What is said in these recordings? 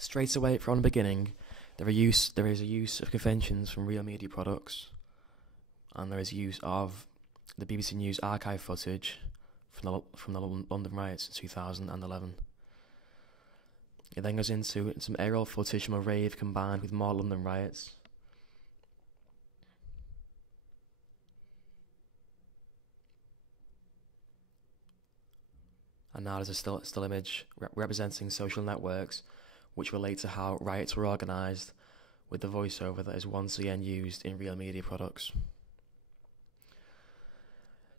Straight away from the beginning, there is a use of conventions from real media products, and there is use of the BBC News archive footage from the London riots in 2011. It then goes into some aerial footage from a rave combined with more London riots. And now there's a still image representing social networks which relate to how riots were organised, with the voiceover that is once again used in real media products.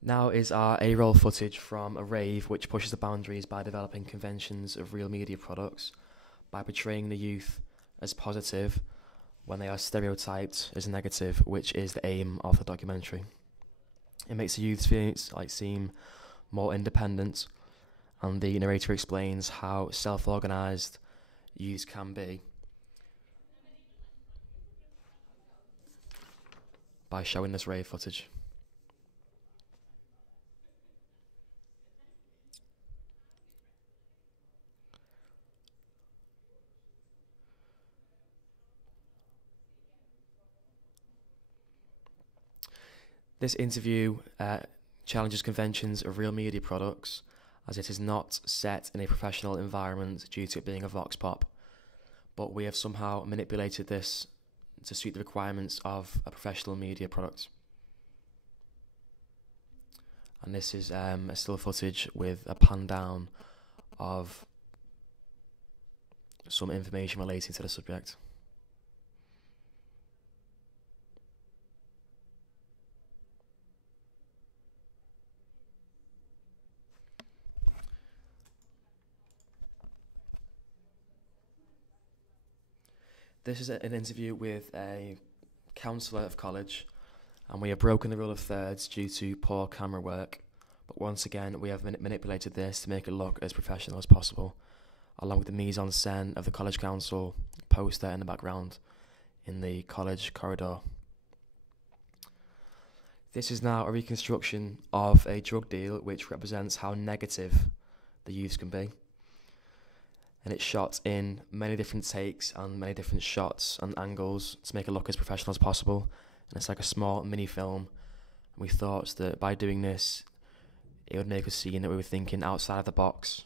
Now is our A-roll footage from a rave which pushes the boundaries by developing conventions of real media products, by portraying the youth as positive when they are stereotyped as negative, which is the aim of the documentary. It makes the youth seem more independent, and the narrator explains how self-organised youth can be by showing this rave footage. This interview challenges conventions of real media products, as it is not set in a professional environment due to it being a vox pop, but we have somehow manipulated this to suit the requirements of a professional media product. And this is a still footage with a pan down of some information relating to the subject. This is an interview with a counsellor of college, and we have broken the rule of thirds due to poor camera work, but once again we have manipulated this to make it look as professional as possible, along with the mise-en-scène of the college council poster in the background in the college corridor. This is now a reconstruction of a drug deal which represents how negative the youths can be. And it's shot in many different takes and many different shots and angles to make it look as professional as possible. And it's like a small mini film. And we thought that by doing this, it would make us see that we were thinking outside of the box.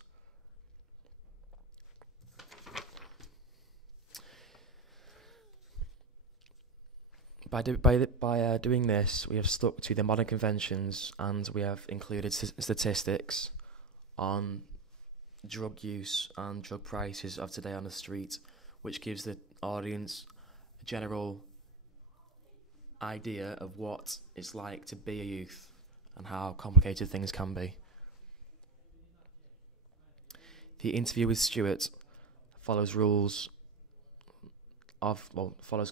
By doing this, we have stuck to the modern conventions, and we have included statistics on drug use and drug prices of today on the street, which gives the audience a general idea of what it's like to be a youth and how complicated things can be. The interview with Stuart follows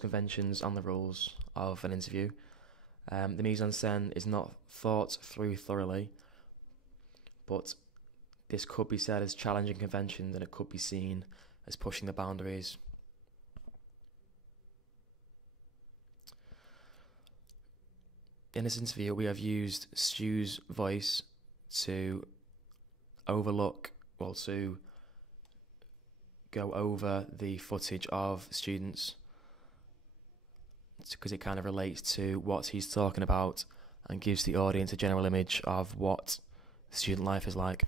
conventions and the rules of an interview. The mise-en-scène is not thought through thoroughly, but this could be said as challenging convention, and it could be seen as pushing the boundaries. In this interview, we have used Stu's voice to to go over the footage of students, because it kind of relates to what he's talking about and gives the audience a general image of what student life is like.